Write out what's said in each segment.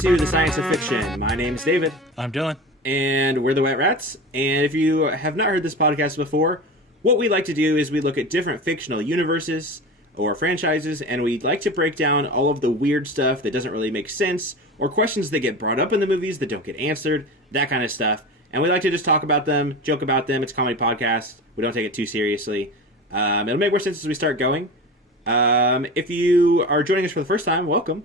to The Science of Fiction. My name is David. I'm Dylan. And we're the Wet Rats. And if you have not heard this podcast before, what we like to do is we look at different fictional universes or franchises, and we like to break down all of the weird stuff that doesn't really make sense, or questions that get brought up in the movies that don't get answered, that kind of stuff. And we like to just talk about them, joke about them. It's a comedy podcast. We don't take it too seriously. It'll make more sense as we start going. If you are joining us for the first time, welcome.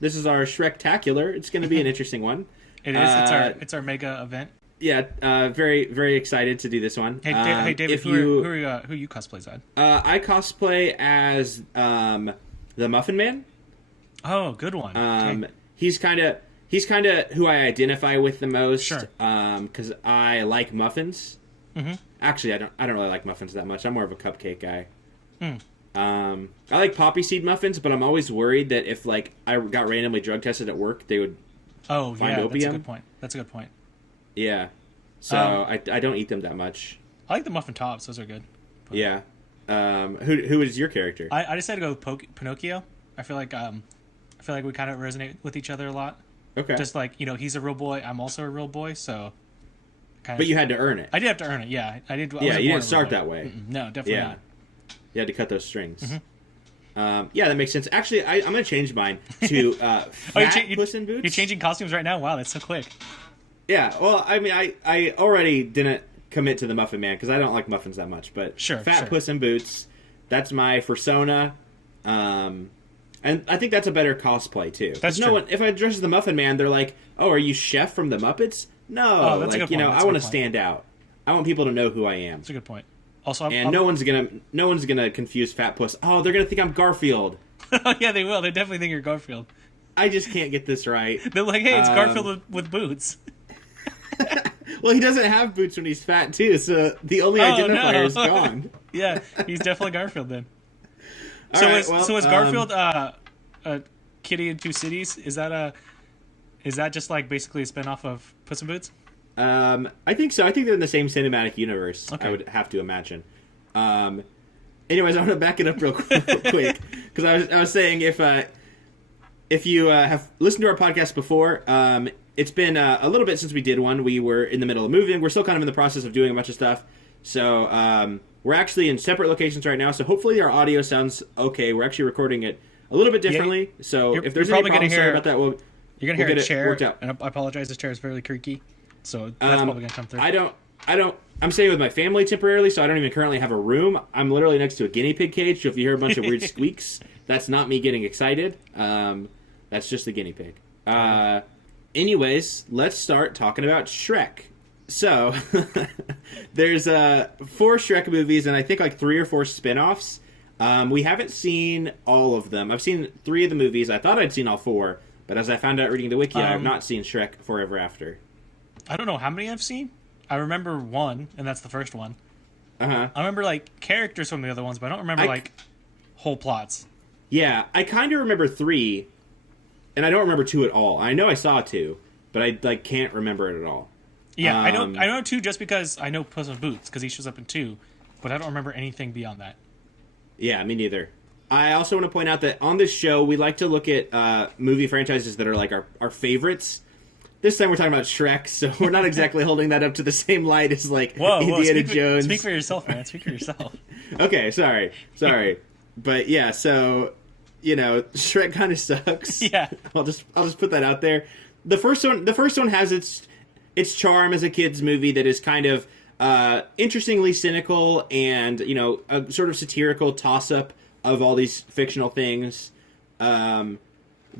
This is our Shrektacular. It's going to be an interesting one. It is. It's our mega event. Yeah, very, very excited to do this one. Hey, David, who you cosplays at? I cosplay as the Muffin Man. Oh, good one. Okay. He's kind of who I identify with the most. Sure. Because I like muffins. Mm-hmm. Actually, I don't really like muffins that much. I'm more of a cupcake guy. Mm. I like poppy seed muffins, but I'm always worried that if I got randomly drug tested at work, they would find opium. That's a good point. Yeah. So I don't eat them that much. I like the muffin tops; those are good. But... Yeah. Who is your character? I decided to go with Pinocchio. I feel like we kind of resonate with each other a lot. Okay. Just like he's a real boy, I'm also a real boy, so. But you had to earn it. I did have to earn it. Yeah, I did. Yeah, you didn't start that way. No, definitely not. You had to cut those strings. Mm-hmm. Yeah, that makes sense. Actually, I'm going to change mine to Fat Puss in Boots. You're changing costumes right now? Wow, that's so quick. Yeah, well, I mean, I already didn't commit to the Muffin Man because I don't like muffins that much. But Fat Puss in Boots, that's my persona. And I think that's a better cosplay, too. That's true. If I dress as the Muffin Man, they're like, oh, are you Chef from the Muppets? No. That's a good point. I want to stand out. I want people to know who I am. That's a good point. Also, no one's gonna confuse Fat Puss. Oh, they're gonna think I'm Garfield. Yeah, they will. They definitely think you're Garfield. I just can't get this right. They're like, hey, it's Garfield with boots. Well, he doesn't have boots when he's fat too, so the only identifier is gone. Yeah, he's definitely Garfield then. So is Garfield a Kitty in Two Cities? Is that just like basically a spinoff of Puss in Boots? I think so. I think they're in the same cinematic universe. Okay. I would have to imagine. Anyways, I want to back it up real quick because I was saying if you have listened to our podcast before, it's been a little bit since we did one. We were in the middle of moving. We're still kind of in the process of doing a bunch of stuff. So we're actually in separate locations right now. So hopefully our audio sounds okay. We're actually recording it a little bit differently. Yeah, so if there's any problems about that, you're gonna hear a chair. And I apologize. This chair is fairly creaky. So that's probably going to come through. I'm staying with my family temporarily, so I don't even currently have a room. I'm literally next to a guinea pig cage, so if you hear a bunch of weird squeaks, that's not me getting excited. That's just the guinea pig. Anyways, let's start talking about Shrek. So, there's 4 Shrek movies, and I think 3 or 4 spin-offs. We haven't seen all of them. I've seen 3 of the movies. I thought I'd seen all 4, but as I found out reading the wiki, I have not seen Shrek Forever After. I don't know how many I've seen. I remember 1, and that's the first one. Uh-huh. I remember, characters from the other ones, but I don't remember, whole plots. Yeah, I kind of remember 3, and I don't remember 2 at all. I know I saw 2, but I, can't remember it at all. Yeah, I know 2 just because I know Puss in Boots, because he shows up in 2, but I don't remember anything beyond that. Yeah, me neither. I also want to point out that on this show, we like to look at movie franchises that are, our favorites. This time we're talking about Shrek, so we're not exactly holding that up to the same light as Indiana Jones. Speak for yourself, man. Speak for yourself. Okay, sorry. But yeah, so Shrek kind of sucks. Yeah, I'll just put that out there. The first one has its charm as a kids movie that is kind of interestingly cynical and a sort of satirical toss up of all these fictional things. The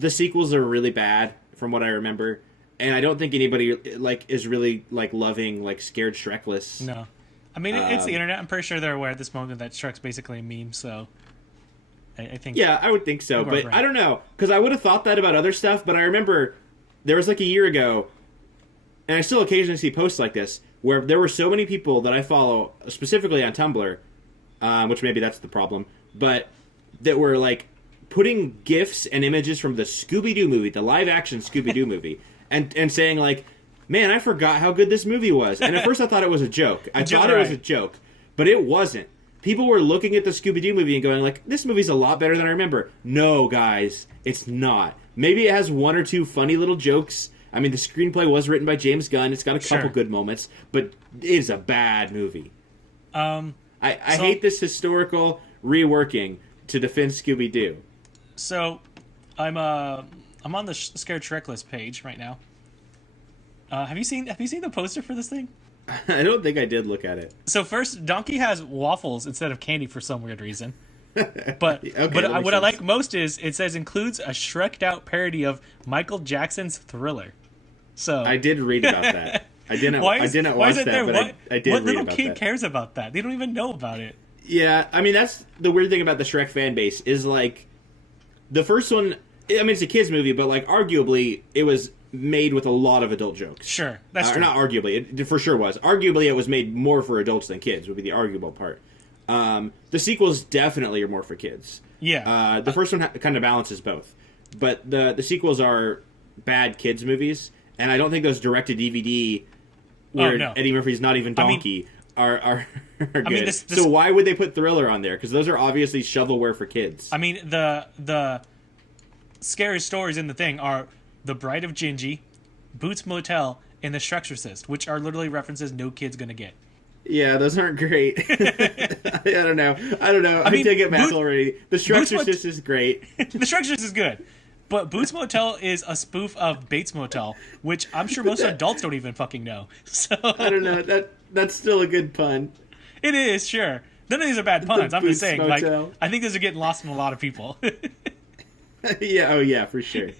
sequels are really bad from what I remember. And I don't think anybody is really loving Scared Shrekless. No, I mean it's the internet. I'm pretty sure they're aware at this moment that Shrek's basically a meme. So I think I would think so, but I don't know because I would have thought that about other stuff. But I remember there was a year ago, and I still occasionally see posts like this where there were so many people that I follow specifically on Tumblr, which maybe that's the problem, but that were putting GIFs and images from the Scooby-Doo movie, the live-action Scooby-Doo movie. And saying man, I forgot how good this movie was. And at first I thought it was a joke. I thought it was a joke, but it wasn't. People were looking at the Scooby-Doo movie and going this movie's a lot better than I remember. No, guys, it's not. Maybe it has one or two funny little jokes. I mean, the screenplay was written by James Gunn. It's got a couple good moments, but it is a bad movie. I hate this historical reworking to defend Scooby-Doo. So, I'm on the Scared Shrek list page right now. Have you seen the poster for this thing? I don't think I did look at it. So first, Donkey has waffles instead of candy for some weird reason. But Okay, what I like most is it says includes a Shrek'd out parody of Michael Jackson's Thriller. So I did read about that. I didn't watch that, but I did read about that. What little kid cares about that? They don't even know about it. Yeah, I mean, that's the weird thing about the Shrek fan base is, like, the first one, I mean, it's a kid's movie, but, like, arguably, it was made with a lot of adult jokes. Sure, that's true. Or not arguably, it for sure was. Arguably, it was made more for adults than kids, would be the arguable part. The sequels definitely are more for kids. Yeah. The first one kind of balances both. But the sequels are bad kids movies, and I don't think those direct-to-DVD where Eddie Murphy's not even Donkey are good. I mean, so why would they put Thriller on there? Because those are obviously shovelware for kids. I mean, the scariest stories in the thing are The Bride of Gingy, Boots Motel, and The Shrektacular, which are literally references no kid's gonna get. Yeah, those aren't great. I don't know. I mean, take it back already. The Shrektacular is great. The Shrektacular is good. But Boots Motel is a spoof of Bates Motel, which I'm sure most adults don't even fucking know. So I don't know. That's still a good pun. It is, sure. None of these are bad puns. I'm just saying, Motel. like, I think those are getting lost in a lot of people. Yeah, oh yeah, for sure.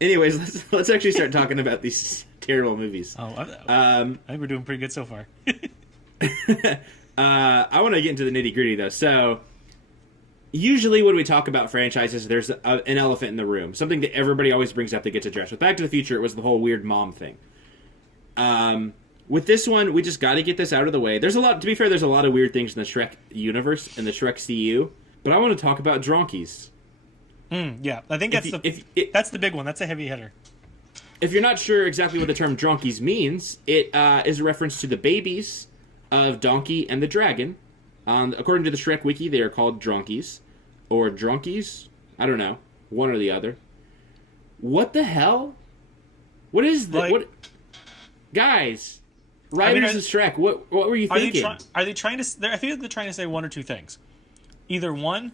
Anyways, let's actually start talking about these terrible movies. I think we're doing pretty good so far. I want to get into the nitty gritty though. So, usually when we talk about franchises, there's an elephant in the room, something that everybody always brings up that gets addressed. With Back to the Future, it was the whole weird mom thing. With this one, we just got to get this out of the way. There's a lot. To be fair, there's a lot of weird things in the Shrek universe and the Shrek CU, but I want to talk about dronkies. Yeah, I think that's the big one. That's a heavy hitter. If you're not sure exactly what the term dronkies means, it is a reference to the babies of Donkey and the Dragon. According to the Shrek Wiki, they are called dronkies. Or dronkies? I don't know. One or the other. What the hell? What is this? What? Guys, writers of Shrek, what were you thinking? Are they trying to... I think they're trying to say one or two things. Either one,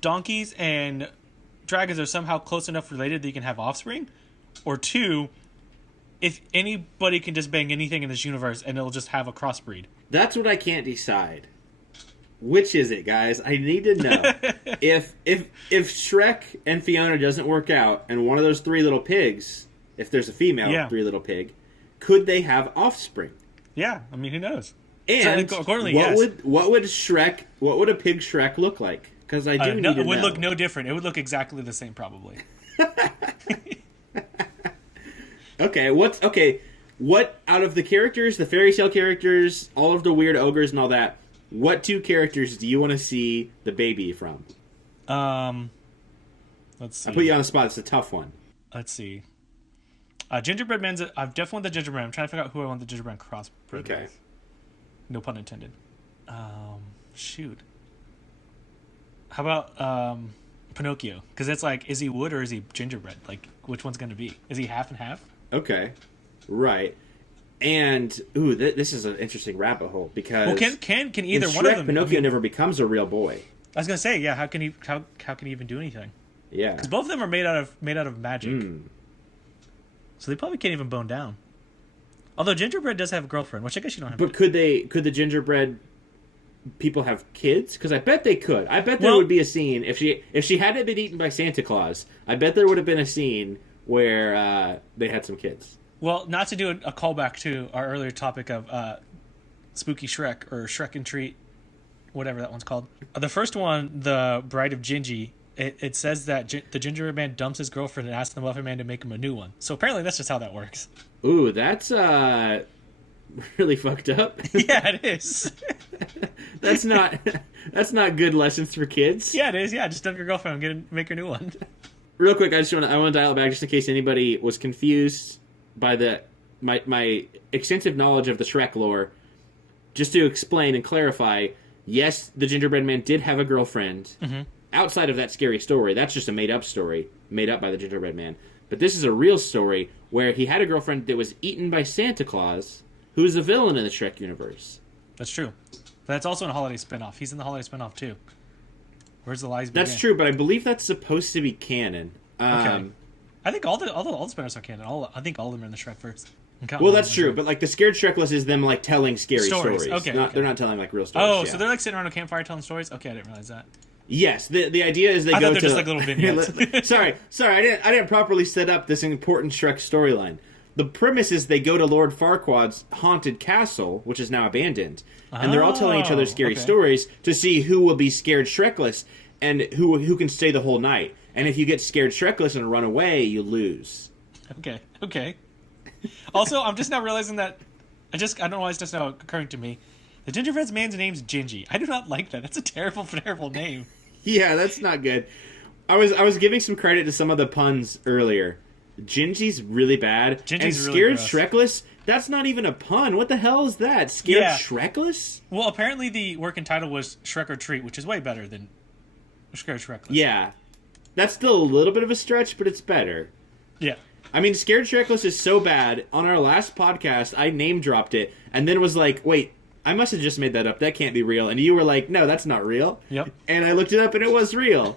donkeys and dragons are somehow close enough related that you can have offspring. Or two, if anybody can just bang anything in this universe and it'll just have a crossbreed. That's what I can't decide. Which is it, guys? I need to know. if Shrek and Fiona doesn't work out, and one of those three little pigs, if there's a female three little pig, could they have offspring? Yeah, I mean, who knows? And so, accordingly, what would a pig Shrek look like? Because I do need to know. It would look no different. It would look exactly the same, probably. Okay, what out of the characters, the fairy tale characters, all of the weird ogres and all that, what two characters do you want to see the baby from? Let's see. I put you on the spot. It's a tough one. Let's see. Gingerbread Man's... I've definitely want the Gingerbread. I'm trying to figure out who I want the Gingerbread crossbreed with. No pun intended. Shoot. How about Pinocchio? Because it's like, is he wood or is he gingerbread? Like, which one's going to be? Is he half and half? Okay. Right. And this is an interesting rabbit hole because can either one Shrek, of them? Pinocchio never becomes a real boy. I was gonna say, yeah. How can he even do anything? Yeah, because both of them are made out of magic. So they probably can't even bone down. Although Gingerbread does have a girlfriend, which I guess you don't have. But could the Gingerbread people have kids? Because I bet they could. I bet there would be a scene if she hadn't been eaten by Santa Claus. I bet there would have been a scene where they had some kids. Well, not to do a callback to our earlier topic of Spooky Shrek or Shrek and Treat, whatever that one's called. The first one, The Bride of Gingy, it says that the gingerbread man dumps his girlfriend and asks the Muffin Man to make him a new one. So apparently that's just how that works. Ooh, that's really fucked up. Yeah, it is. That's not good lessons for kids. Yeah, it is. Yeah, just dump your girlfriend and make her a new one. Real quick, I want to dial it back just in case anybody was confused by my extensive knowledge of the Shrek lore. Just to explain and clarify, yes, the gingerbread man did have a girlfriend. Mm-hmm. outside of that scary story, that's just a made-up story, made up by the gingerbread man. But this is a real story where he had a girlfriend that was eaten by Santa Claus, who's the villain in the Shrek universe. That's true. That's also in a holiday spinoff. He's in the holiday spinoff, too. Where's the lies begin? That's true, but I believe that's supposed to be canon. Okay. I think all the spinoffs are canon. I think all of them are in the Shrekverse. Well, that's true, but like the Scared Shrekless is them like telling scary stories. Okay, They're not telling like real stories. Oh, so they're like sitting around a campfire telling stories? Okay, I didn't realize that. Yes, the idea is I go thought to they're just like little vignettes. sorry, I didn't properly set up this important Shrek storyline. The premise is they go to Lord Farquaad's haunted castle, which is now abandoned, and they're all telling each other scary stories to see who will be scared Shrekless and who can stay the whole night. And if you get scared Shrekless and run away, you lose. Okay. Also, I'm just now realizing that I don't know why it's just now occurring to me. The gingerbread man's name's Gingy. I do not like that. That's a terrible, terrible name. Yeah, that's not good. I was giving some credit to some of the puns earlier. Gingy's really bad. Gingy's and really Scared gross. Shrekless, that's not even a pun. What the hell is that? Scared Yeah. Shrekless? Well, apparently the working title was Shrek or Treat, which is way better than Scared Shrekless. Yeah. That's still a little bit of a stretch, but it's better. Yeah. I mean, Scared Shrekless is so bad. On our last podcast, I name dropped it and then was like, wait, I must have just made that up. That can't be real. And you were like, no, that's not real. Yep. And I looked it up and it was real.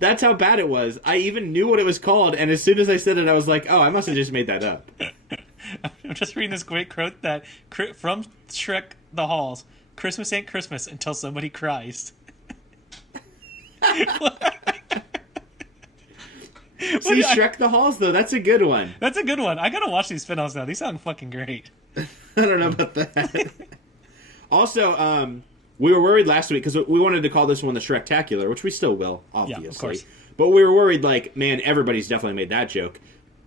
That's how bad it was. I even knew what it was called. And as soon as I said it, I was like, oh, I must have just made that up. I'm just reading this great quote that from Shrek the Halls, Christmas ain't Christmas until somebody cries. See, Shrek the Halls, though, that's a good one. That's a good one. I gotta watch these spin-offs now. These sound fucking great. I don't know about that. Also, we were worried last week because we wanted to call this one the Shrektacular, which we still will, obviously. Yeah, of course. But we were worried, like, man, everybody's definitely made that joke.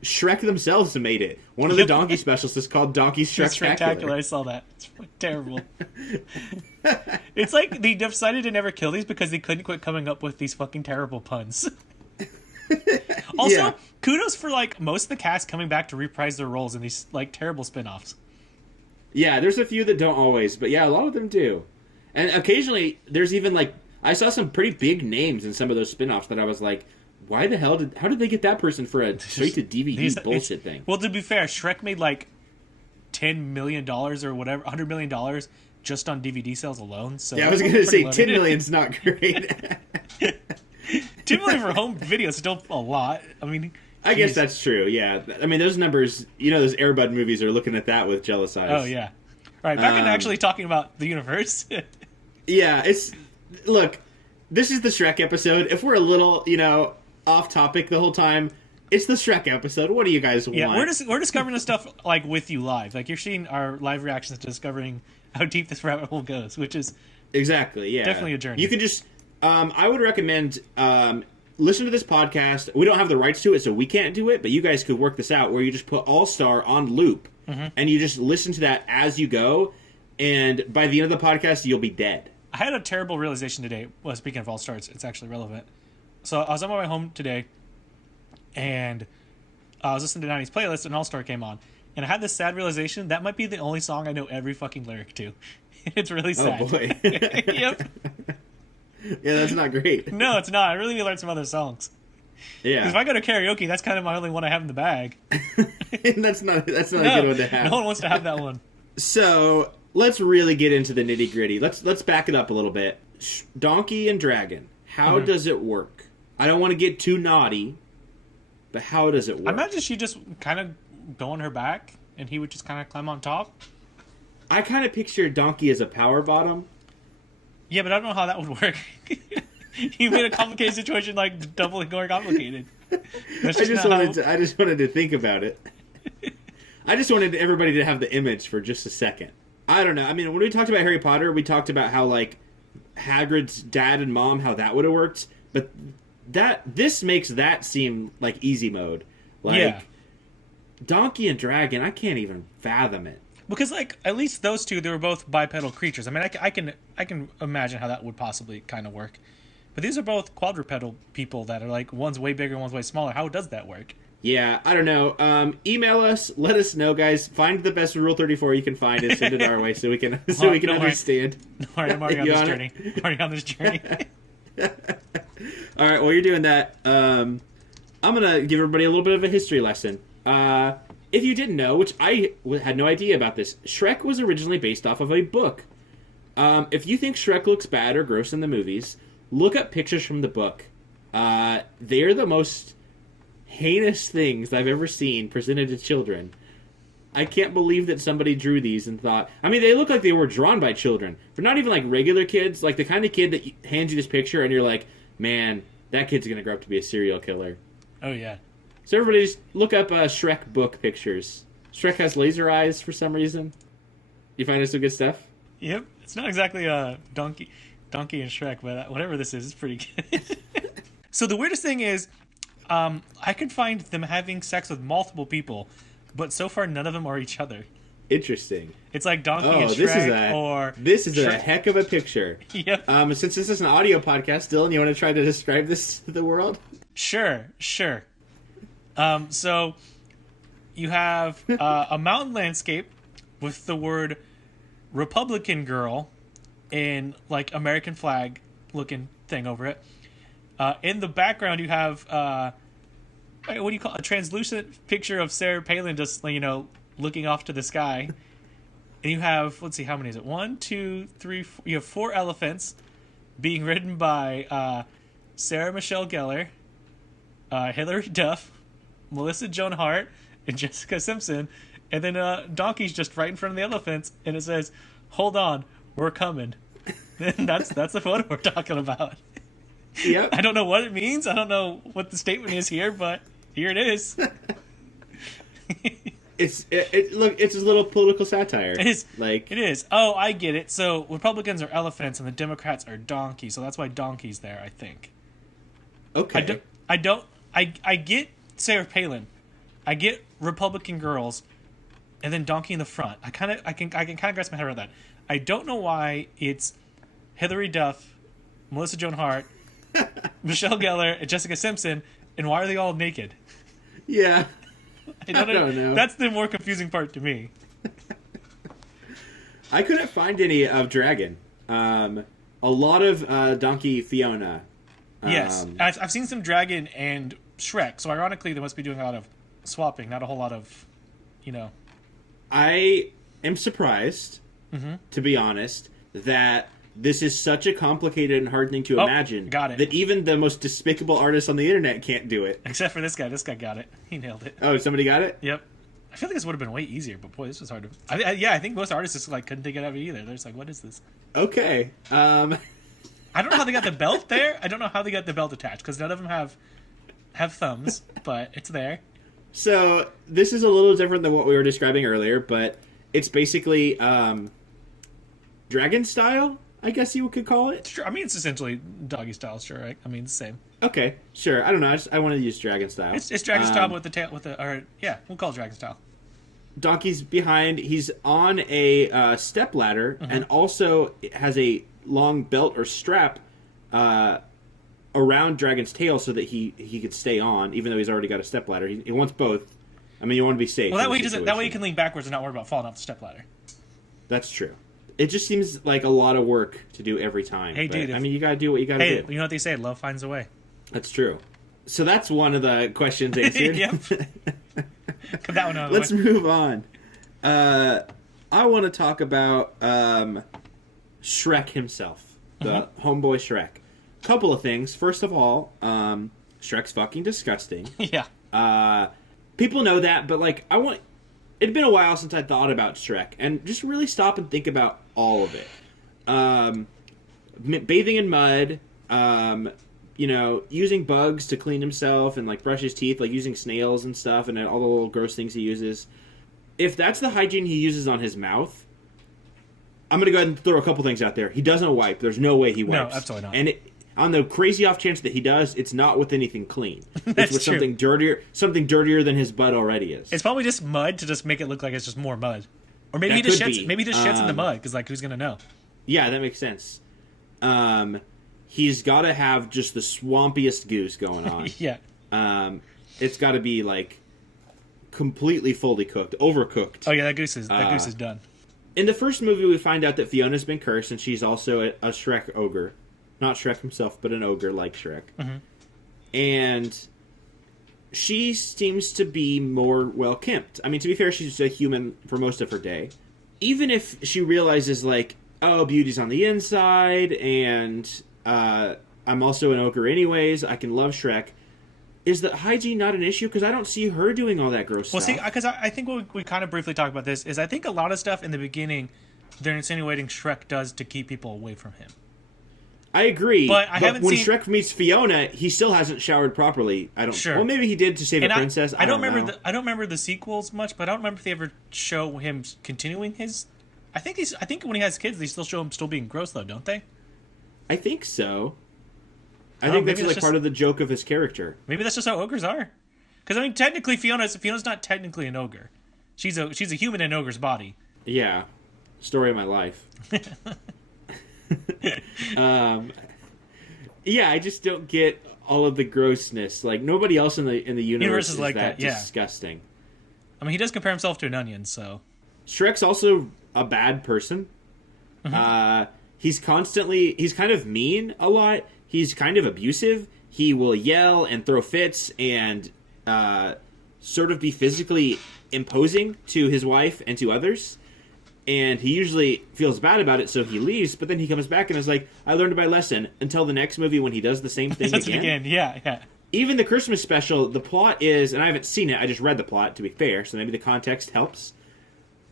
Shrek themselves made it. One of the donkey specialists is called Donkey's Shrektacular. I saw that. It's terrible. It's like they decided to never kill these because they couldn't quit coming up with these fucking terrible puns. Also, kudos for like most of the cast coming back to reprise their roles in these like terrible spin-offs. Yeah, there's a few that don't always, but yeah, a lot of them do. And occasionally, there's even like I saw some pretty big names in some of those spin-offs that I was like, why the hell how did they get that person for a straight to DVD bullshit thing? Well, to be fair, Shrek made like $10 million or whatever, $100 million just on DVD sales alone. So yeah, I was going to say $10 million's not great. $2 million for home video is still a lot. I mean, I guess that's true. Yeah, I mean those numbers. You know, those Air Bud movies are looking at that with jealous eyes. Oh yeah. All right, back in actually talking about the universe. Yeah, look. This is the Shrek episode. If we're a little, off topic the whole time, it's the Shrek episode. What do you guys want? Yeah, we're discovering this stuff like with you live. Like you're seeing our live reactions to discovering how deep this rabbit hole goes, which is exactly definitely a journey. You can just. I would recommend listen to this podcast. We don't have the rights to it, so we can't do it. But you guys could work this out, where you just put All Star on loop, and you just listen to that as you go. And by the end of the podcast, you'll be dead. I had a terrible realization today. Well, speaking of All Stars, it's actually relevant. So I was on my way home today, and I was listening to 90s playlist, and All Star came on. And I had this sad realization, that might be the only song I know every fucking lyric to. It's really sad. Oh, boy. Yep. Yeah, that's not great. No, it's not. I really need to learn some other songs. Yeah. If I go to karaoke, that's kind of my only one I have in the bag. that's not a good one to have. No one wants to have that one. So let's really get into the nitty gritty. Let's back it up a little bit. Donkey and Dragon. How does it work? I don't want to get too naughty, but how does it work? I imagine she just kind of go on her back, and he would just kind of climb on top. I kind of picture Donkey as a power bottom. Yeah, but I don't know how that would work. You made a complicated situation like doubly more complicated. I just wanted to think about it. I just wanted everybody to have the image for just a second. I don't know. I mean, when we talked about Harry Potter, we talked about how like Hagrid's dad and mom, how that would have worked. But this makes that seem like easy mode. Like Donkey and Dragon, I can't even fathom it. Because like at least those two, they were both bipedal creatures. I mean, I can imagine how that would possibly kind of work. But these are both quadrupedal people that are like one's way bigger, one's way smaller. How does that work? Yeah, I don't know. Email us, let us know, guys. Find the best Rule 34 you can find and send it our way so we can understand. I'm already on this journey. I'm already on this journey. All All right, while you're doing that, I'm gonna give everybody a little bit of a history lesson. If you didn't know, which I had no idea about this, Shrek was originally based off of a book. If you think Shrek looks bad or gross in the movies, look up pictures from the book. They're the most heinous things I've ever seen presented to children. I can't believe that somebody drew these and thought... I mean, they look like they were drawn by children, but not even like regular kids. Like the kind of kid that hands you this picture and you're like, man, that kid's going to grow up to be a serial killer. Oh, yeah. So everybody just look up Shrek book pictures. Shrek has laser eyes for some reason. You find some good stuff? Yep. It's not exactly a donkey and Shrek, but whatever this is, it's pretty good. So the weirdest thing is, I could find them having sex with multiple people, but so far none of them are each other. Interesting. It's like Donkey and Shrek This is Shrek. A heck of a picture. Yep. Since this is an audio podcast, Dylan, you want to try to describe this to the world? Sure. So you have a mountain landscape with the word Republican girl in like American flag looking thing over it. In the background you have what do you call it? A translucent picture of Sarah Palin just looking off to the sky. And you have, let's see, how many is it? 1, 2, 3, 4. You have 4 elephants being ridden by Sarah Michelle Gellar, Hilary Duff, Melissa Joan Hart, and Jessica Simpson. And then donkey's just right in front of the elephants, and it says, "Hold on, we're coming." And that's the photo we're talking about. Yep. I don't know what it means. I don't know what the statement is here, but here it is. It's a little political satire. It is. It is. Oh, I get it. So Republicans are elephants and the Democrats are donkeys. So that's why donkey's there, I think. Okay. I get Sarah Palin. I get Republican girls, and then donkey in the front. I can kind of grasp my head around that. I don't know why it's Hilary Duff, Melissa Joan Hart, Michelle Gellar, and Jessica Simpson, and why are they all naked? Yeah. I don't know. That's the more confusing part to me. I couldn't find any of Dragon. A lot of Donkey Fiona. Yes. I've seen some Dragon and Shrek, so ironically they must be doing a lot of swapping, not a whole lot of, I am surprised, to be honest, that this is such a complicated and hard thing to imagine. Got it. That even the most despicable artists on the internet can't do it. Except for this guy. This guy got it. He nailed it. Oh, somebody got it? Yep. I feel like this would have been way easier, but boy, this was hard to... I think most artists just couldn't take it out of it either. They're just like, what is this? Okay. I don't know how they got the belt there. I don't know how they got the belt attached, because none of them have thumbs, but it's there. So, this is a little different than what we were describing earlier, but it's basically Dragon style, I guess you could call it. Sure. I mean, it's essentially doggy style, sure, right? I mean, it's the same. Okay, sure. I don't know. I wanted to use Dragon style. It's Dragon style with the tail, we'll call it Dragon style. Donkey's behind. He's on a step ladder, and also has a long belt or strap around Dragon's tail so that he could stay on, even though he's already got a step ladder. He wants both. I mean, you want to be safe. Well, that way he doesn't. That way he can lean backwards and not worry about falling off the step ladder. That's true. It just seems like a lot of work to do every time. Hey, dude. I mean, you gotta do what you gotta do. You know what they say? Love finds a way. That's true. So that's one of the questions answered. Yep. Cut that one out of the way. Let's move on. I want to talk about Shrek himself, the homeboy Shrek. Couple of things. First of all, Shrek's fucking disgusting. Yeah. People know that, but it'd been a while since I thought about Shrek, and just really stop and think about all of it. Bathing in mud, using bugs to clean himself and brush his teeth, using snails and stuff, and all the little gross things he uses. If that's the hygiene he uses on his mouth, I'm going to go ahead and throw a couple things out there. He doesn't wipe. There's no way he wipes. No, absolutely not. And on the crazy off chance that he does, it's not with anything clean. That's it's with true. something dirtier than his butt already is. It's probably just mud to just make it look like it's just more mud. Or maybe he just shits in the mud, because who's going to know? Yeah, that makes sense. He's got to have just the swampiest goose going on. Yeah. It's got to be completely fully cooked, overcooked. Oh yeah, that goose is done. In the first movie, we find out that Fiona's been cursed, and she's also a Shrek ogre. Not Shrek himself, but an ogre like Shrek. and she seems to be more well kempt. I mean, to be fair, she's a human for most of her day. Even if she realizes, like, oh, beauty's on the inside, and I'm also an ogre anyways, I can love Shrek, is the hygiene not an issue? Because I don't see her doing all that gross stuff. Well, see, because I think what we kind of briefly talked about this is I think a lot of stuff in the beginning they're insinuating Shrek does to keep people away from him. I agree, but when Shrek meets Fiona, he still hasn't showered properly. I don't. Sure. Well, maybe he did to save a princess. I don't remember. I don't remember the sequels much, but I don't remember if they ever show him continuing his. I think when he has kids, they still show him still being gross, though, don't they? I think so. I think that's like part of the joke of his character. Maybe that's just how ogres are. Because I mean, technically, Fiona's not technically an ogre. She's a human in an ogre's body. Yeah, story of my life. Yeah, I just don't get all of the grossness. Like, nobody else in the universe is like that disgusting. I mean, he does compare himself to an onion, so. Shrek's also a bad person. Mm-hmm. He's kind of mean a lot. He's kind of abusive. He will yell and throw fits and sort of be physically imposing to his wife and to others. And he usually feels bad about it, so he leaves. But then he comes back and is like, I learned my lesson, until the next movie when he does the same thing again. Yeah. Even the Christmas special, the plot is, and I haven't seen it, I just read the plot, to be fair, so maybe the context helps.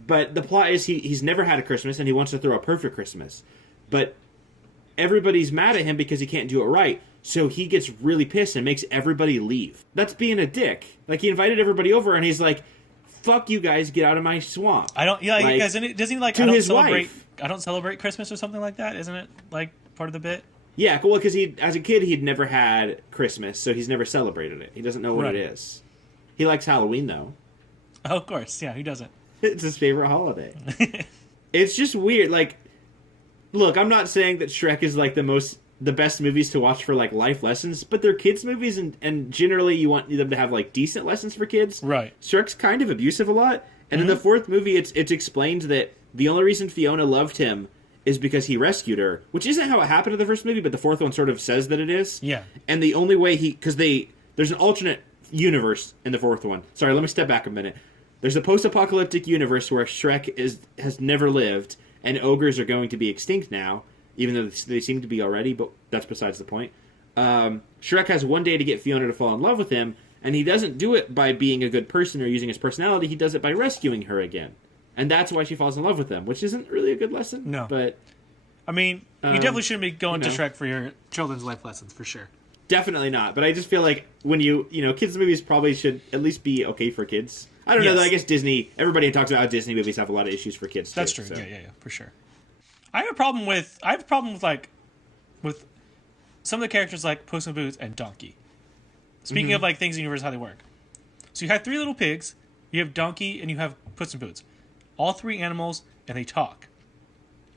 But the plot is he's never had a Christmas, and he wants to throw a perfect Christmas. But everybody's mad at him because he can't do it right. So he gets really pissed and makes everybody leave. That's being a dick. Like, he invited everybody over, and he's like, fuck you guys, get out of my swamp. I don't, yeah, like, doesn't he, like, to his wife. I don't celebrate Christmas or something like that? Isn't it, like, part of the bit? Yeah, well, because as a kid, he'd never had Christmas, so he's never celebrated it. He doesn't know what it is. He likes Halloween, though. Oh, of course, yeah, who doesn't? It's his favorite holiday. It's just weird, like, look, I'm not saying that Shrek is, like, the best movies to watch for, like, life lessons, but they're kids' movies, and generally you want them to have, like, decent lessons for kids. Right. Shrek's kind of abusive a lot, and in the fourth movie, it's explained that the only reason Fiona loved him is because he rescued her, which isn't how it happened in the first movie, but the fourth one sort of says that it is. Yeah. And the only way there's an alternate universe in the fourth one. Sorry, let me step back a minute. There's a post-apocalyptic universe where Shrek has never lived, and ogres are going to be extinct now, even though they seem to be already, but that's besides the point. Shrek has one day to get Fiona to fall in love with him, and he doesn't do it by being a good person or using his personality, he does it by rescuing her again. And that's why she falls in love with him, which isn't really a good lesson. No. But I mean, you definitely shouldn't be going to Shrek for your children's life lessons, for sure. Definitely not. But I just feel like when kids' movies probably should at least be okay for kids. I don't know, though. I guess Disney, everybody talks about how Disney movies have a lot of issues for kids, too. That's true. So. Yeah, for sure. I have a problem with with some of the characters like Puss in Boots and Donkey. Speaking of, like, things in the universe, how they work. So you have three little pigs, you have Donkey, and you have Puss in Boots. All three animals, and they talk.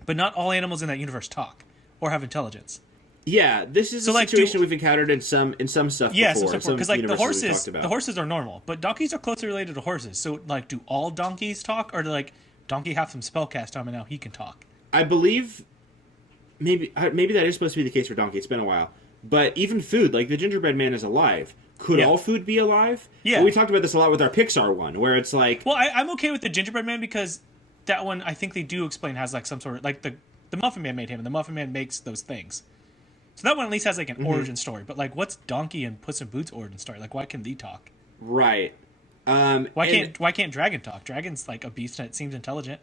But not all animals in that universe talk or have intelligence. Yeah, this is a situation we've encountered in some stuff before. Because, like, the horses are normal, but donkeys are closely related to horses. So, like, do all donkeys talk, or do, like, Donkey have some spellcast on him and now he can talk? I believe maybe that is supposed to be the case for Donkey. It's been a while. But even food, like the gingerbread man is alive. Could all food be alive? Yeah. Well, we talked about this a lot with our Pixar one, where it's like... Well, I'm okay with the gingerbread man because that one, I think they do explain, has, like, some sort of... Like, the Muffin Man made him, and the Muffin Man makes those things. So that one at least has, like, an origin story. But, like, what's Donkey and Puss in Boots' origin story? Like, why can they talk? Right. Why can't Dragon talk? Dragon's, like, a beast that seems intelligent.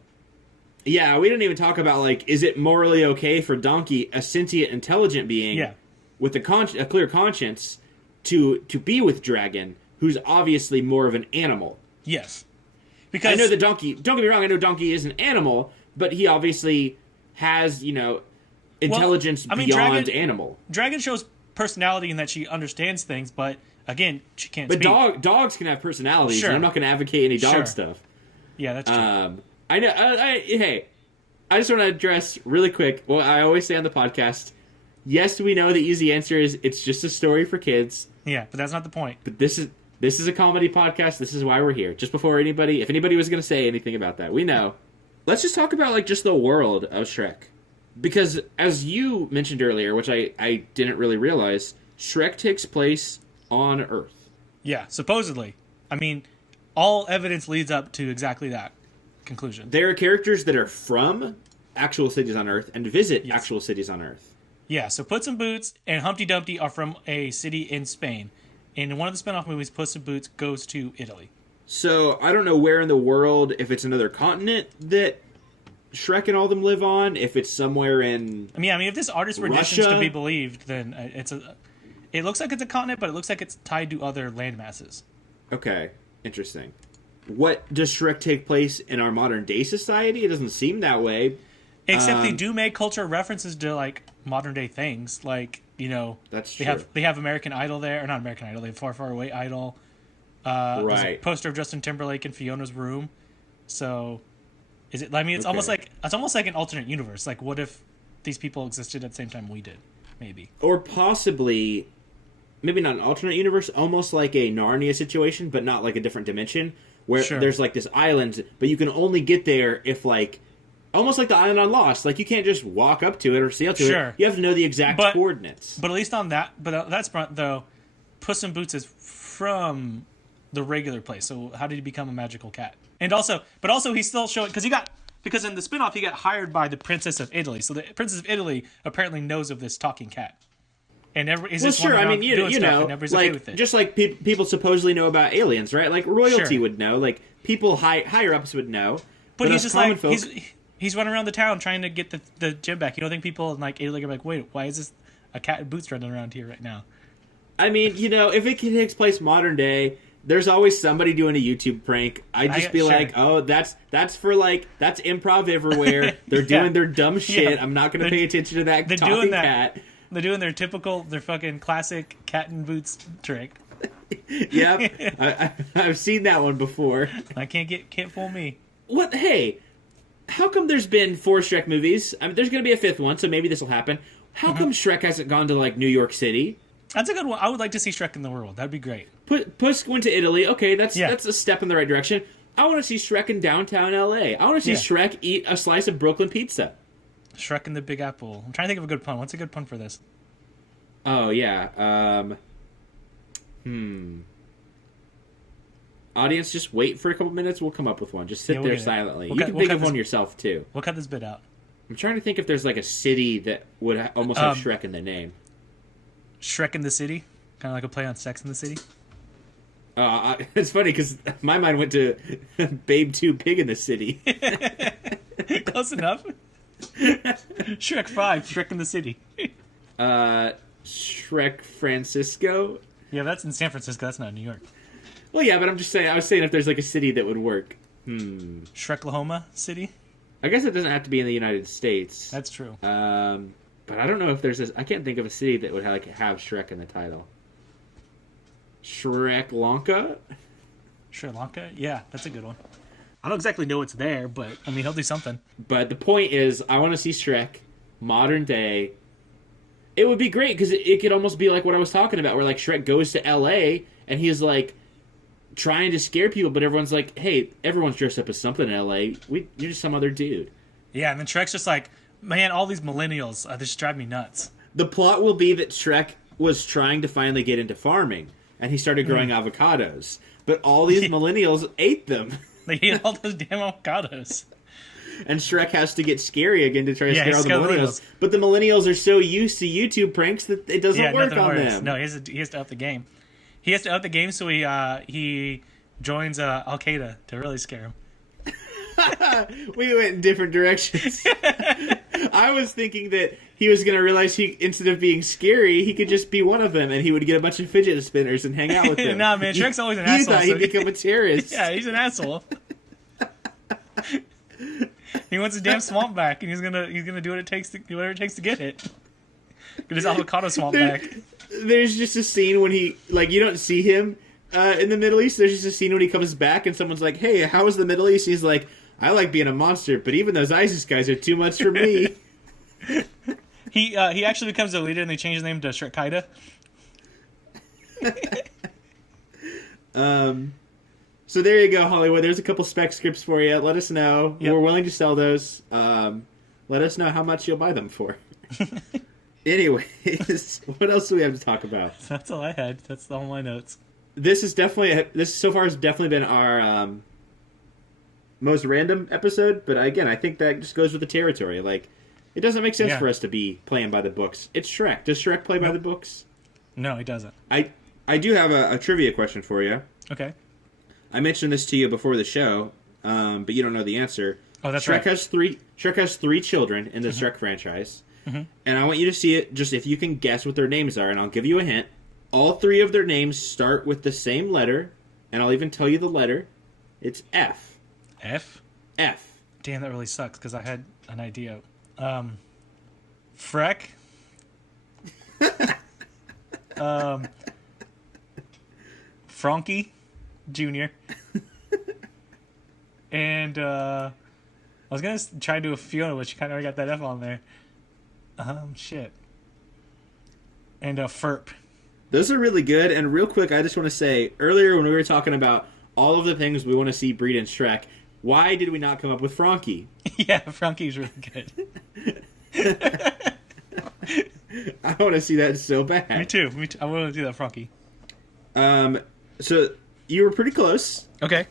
Yeah, we didn't even talk about, like, is it morally okay for Donkey, a sentient, intelligent being, with a clear conscience, to be with Dragon, who's obviously more of an animal? Yes. Because I know that Donkey, don't get me wrong, I know Donkey is an animal, but he obviously has, intelligence beyond animal. Dragon shows personality in that she understands things, but, again, she can't speak. But dogs can have personalities, sure. and I'm not going to advocate any dog stuff. Yeah, that's true. I know. Hey, I just want to address really quick what I always say on the podcast. Yes, we know the easy answer is it's just a story for kids. Yeah, but that's not the point. But this is a comedy podcast. This is why we're here. Just before if anybody was going to say anything about that, we know. Let's just talk about, like, just the world of Shrek. Because as you mentioned earlier, which I didn't really realize, Shrek takes place on Earth. Yeah, supposedly. I mean, all evidence leads up to exactly that conclusion. There are characters that are from actual cities on Earth and visit actual cities on Earth. Yeah, so Puss in Boots and Humpty Dumpty are from a city in Spain. And in one of the spin-off movies, Puss in Boots goes to Italy. So I don't know where in the world, if it's another continent that Shrek and all them live on, if it's somewhere in I mean, if this artist rendition is to be believed, then it looks like it's a continent, but it looks like it's tied to other land masses. Okay, interesting. What does Shrek take place in our modern day society? It doesn't seem that way. Except they do make cultural references to like modern day things, like that's they true. Have American Idol there, or not American Idol, they have Far Far Away Idol. There's a poster of Justin Timberlake in Fiona's room. So, is it? I mean, it's almost like an alternate universe. Like, what if these people existed at the same time we did? Maybe, or possibly, maybe not an alternate universe, almost like a Narnia situation, but not like a different dimension where there's like this island, but you can only get there if like. Almost like the island on Lost. Like, you can't just walk up to it or sail to it. You have to know the exact coordinates. But at least on that... But that's front, though, Puss in Boots is from the regular place. So how did he become a magical cat? And also... But also, he's still showing... Because in the spinoff, he got hired by the Princess of Italy. So the Princess of Italy apparently knows of this talking cat. And is just I mean, you know, like, okay with it. Just like people supposedly know about aliens, right? Like, royalty would know. Like, people higher-ups would know. But he's just like... He's running around the town trying to get the gem back. You don't think people in like Italy are like, wait, why is this a cat in boots running around here right now? I mean, if it takes place modern day, there's always somebody doing a YouTube prank. I'd just be like, oh, that's improv everywhere. They're doing their dumb shit. I'm not going to pay attention to that talking cat. They're doing their fucking classic cat in boots trick. Yep, I've seen that one before. I can't fool me. What? Hey. How come there's been 4 Shrek movies? I mean, there's going to be a 5th one, so maybe this will happen. How come Shrek hasn't gone to, like, New York City? That's a good one. I would like to see Shrek in the world. That'd be great. Puss went to Italy. Okay, that's a step in the right direction. I want to see Shrek in downtown L.A. I want to see Shrek eat a slice of Brooklyn pizza. Shrek in the Big Apple. I'm trying to think of a good pun. What's a good pun for this? Oh, yeah. Audience, just wait for a couple minutes. We'll come up with one. Just sit there silently. You can think of one yourself, too. We'll cut this bit out. I'm trying to think if there's like a city that would almost have Shrek in the name. Shrek in the City? Kind of like a play on Sex in the City? It's funny because my mind went to Babe 2 Pig in the City. Close enough. Shrek 5, Shrek in the City. Shrek Francisco? Yeah, that's in San Francisco. That's not New York. Well, yeah, but I'm just saying. I was saying if there's like a city that would work. Shreklahoma City. I guess it doesn't have to be in the United States. That's true. But I don't know if there's this. I can't think of a city that would have Shrek in the title. Shreklanka? Sri Lanka? Yeah, that's a good one. I don't exactly know what's there, but I mean, he'll do something. But the point is, I want to see Shrek modern day. It would be great because it could almost be like what I was talking about, where like Shrek goes to L.A. and he's like trying to scare people, but everyone's like, hey, everyone's dressed up as something in L.A. You're just some other dude. Yeah, and then Shrek's just like, man, all these millennials, they just drive me nuts. The plot will be that Shrek was trying to finally get into farming, and he started growing avocados. But all these millennials ate them. They ate all those damn avocados. And Shrek has to get scary again to try to scare all the millennials. But the millennials are so used to YouTube pranks that it doesn't work on them. No, he has to up the game. He has to up the game, so he joins Al Qaeda to really scare him. We went in different directions. I was thinking that he was going to realize instead of being scary, he could just be one of them, and he would get a bunch of fidget spinners and hang out with them. Nah, man, Shrek's always an asshole. He thought he'd become a terrorist. Yeah, he's an asshole. He wants his damn swamp back, and he's gonna do whatever it takes to get it. Get his avocado swamp back. There's just a scene when he you don't see him in the Middle East. There's just a scene when he comes back, and someone's like, "Hey, how was the Middle East?" He's like, "I like being a monster, but even those ISIS guys are too much for me." He actually becomes a leader, and they change his name to Shrektacular. So there you go, Hollywood. There's a couple spec scripts for you. Let us know. Yep. We're willing to sell those. Let us know how much you'll buy them for. Anyways, what else do we have to talk about? That's all I had. That's all my notes. This so far has definitely been our most random episode, but again, I think that just goes with the territory. Like, it doesn't make sense for us to be playing by the books. It's Shrek. Does Shrek play by the books? No, he doesn't. I do have a trivia question for you. Okay. I mentioned this to you before the show, but you don't know the answer. Oh, that's Shrek right. Shrek has three children in the Shrek franchise, and I want you to see it just if you can guess what their names are, and I'll give you a hint. All three of their names start with the same letter, and I'll even tell you the letter. It's F. F? F. Damn, that really sucks because I had an idea. Freck? Frankie Jr. And I was gonna try to do a Fiona, but she kind of already got that F on there. Shit. And Ferp. Those are really good, and real quick, I just want to say, earlier when we were talking about all of the things we want to see breed in Shrek, why did we not come up with Frankie? Yeah, Frankie's really good. I want to see that so bad. Me too. I want to do that, Frankie. So you were pretty close. Okay.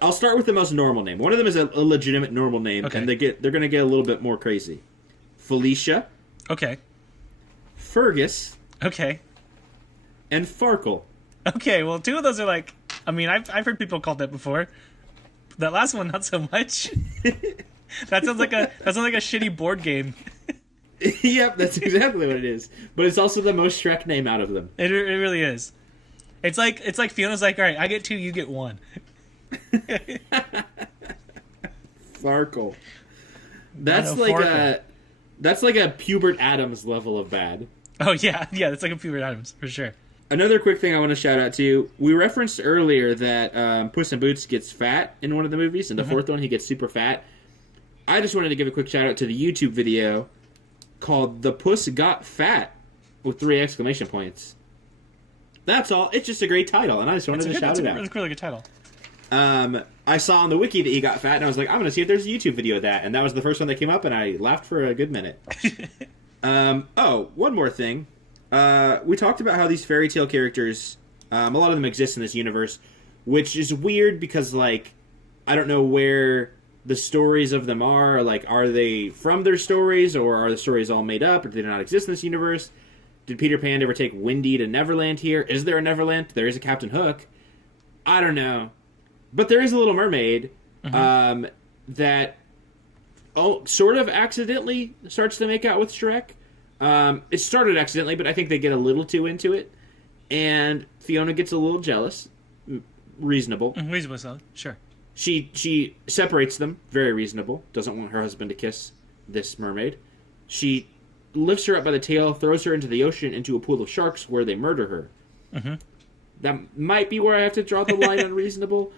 I'll start with the most normal name. One of them is a legitimate normal name, Okay. and they're going to get a little bit more crazy. Felicia, Okay. Fergus, Okay. and Farkle. Okay, well, two of those are like... I mean, I've heard people call that before. That last one, not so much. That sounds like a shitty board game. Yep, that's exactly what it is. But it's also the most Shrek name out of them. It really is. It's like Fiona's like, all right, I get two, you get one. Farkle. That's like a Pubert Adams level of bad. Oh yeah, that's like a Pubert Adams for sure. Another quick thing I want to shout out to, we referenced earlier that Puss in Boots gets fat in one of the movies. In the fourth one, he gets super fat. I just wanted to give a quick shout out to the YouTube video called The Puss Got Fat with 3 exclamation points. That's all. It's just a great title, and I just wanted to shout it out. It's a really good title. I saw on the wiki that he got fat, and I was like, I'm going to see if there's a YouTube video of that. And that was the first one that came up, and I laughed for a good minute. One more thing. We talked about how these fairy tale characters, a lot of them exist in this universe, which is weird because, like, I don't know where the stories of them are. Like, are they from their stories, or are the stories all made up, or do they not exist in this universe? Did Peter Pan ever take Wendy to Neverland here? Is there a Neverland? There is a Captain Hook. I don't know. But there is a Little Mermaid that sort of accidentally starts to make out with Shrek. It started accidentally, but I think they get a little too into it. And Fiona gets a little jealous. Reasonable. Reasonable, so sure. She separates them. Very reasonable. Doesn't want her husband to kiss this mermaid. She lifts her up by the tail, throws her into the ocean, into a pool of sharks where they murder her. That might be where I have to draw the line on reasonable.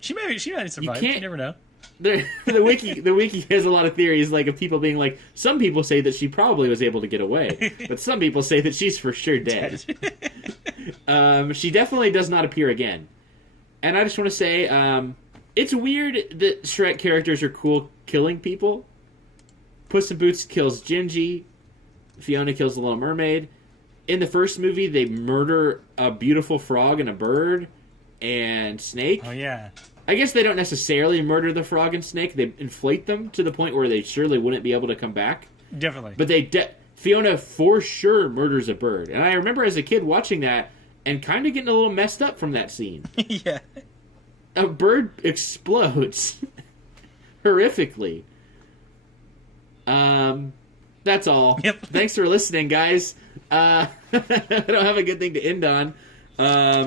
She might survive. You never know. The wiki has a lot of theories, like of people being like, some people say that she probably was able to get away, but some people say that she's for sure dead. She definitely does not appear again. And I just want to say, it's weird that Shrek characters are cool killing people. Puss in Boots kills Gingy. Fiona kills the Little Mermaid. In the first movie, they murder a beautiful frog and a bird and snake. Oh, yeah. I guess they don't necessarily murder the frog and snake. They inflate them to the point where they surely wouldn't be able to come back. Definitely. But Fiona for sure murders a bird. And I remember as a kid watching that and kind of getting a little messed up from that scene. Yeah. A bird explodes horrifically. That's all. Yep. Thanks for listening, guys. I don't have a good thing to end on.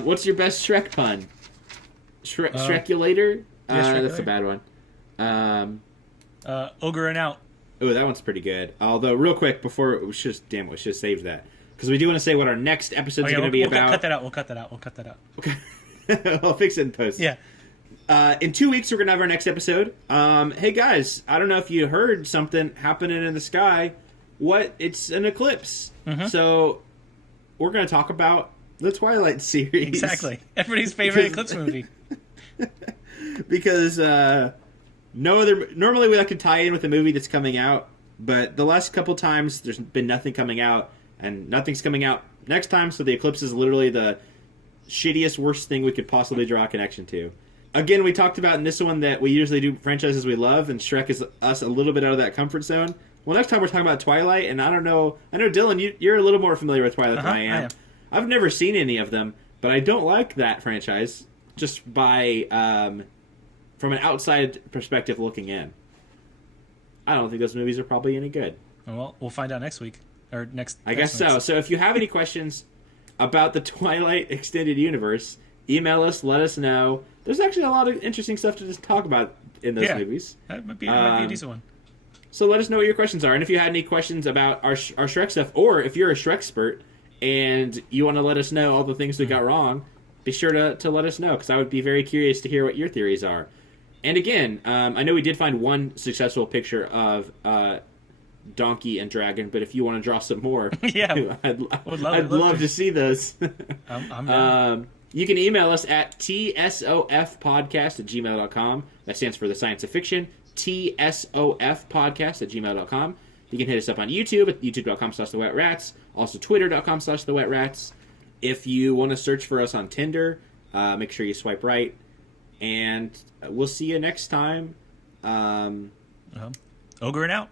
What's your best Shrek pun? Shrekulator? Yeah, that's a bad one. Ogre and out. Oh, that one's pretty good. Although, real quick, before we should have saved that, because we do want to say what our next episode's going to be about. Cut that out. We'll cut that out. Okay, I'll fix it in post. Yeah. In 2 weeks, we're going to have our next episode. Hey, guys, I don't know if you heard something happening in the sky. It's an eclipse. So, we're going to talk about the Twilight series. Exactly. Everybody's favorite eclipse movie. Because normally we like to tie in with a movie that's coming out But the last couple times, there's been nothing coming out, and nothing's coming out next time, so the Eclipse is literally the shittiest, worst thing we could possibly draw a connection to. Again, we talked about in this one that we usually do franchises we love, and Shrek is us a little bit out of that comfort zone. Well, next time we're talking about Twilight, and I don't know... I know, Dylan, you're a little more familiar with Twilight than I am. I've never seen any of them, but I don't like that franchise just by... from an outside perspective looking in. I don't think those movies are probably any good. Well, we'll find out next week. Or next... I guess so. So if you have any questions about the Twilight Extended Universe, email us, let us know. There's actually a lot of interesting stuff to just talk about in those movies. That might be a decent one. So let us know what your questions are. And if you had any questions about our Shrek stuff, or if you're a Shrek expert and you want to let us know all the things we got wrong, be sure to let us know, because I would be very curious to hear what your theories are. And again, I know we did find one successful picture of Donkey and Dragon, but if you want to draw some more, I'd love to see those. I'm down. You can email us at tsofpodcast@gmail.com. That stands for the science of fiction. tsofpodcast@gmail.com. You can hit us up on YouTube at youtube.com/thewetrats. Also twitter.com/thewetrats. If you want to search for us on Tinder, make sure you swipe right. And we'll see you next time. Ogre and out.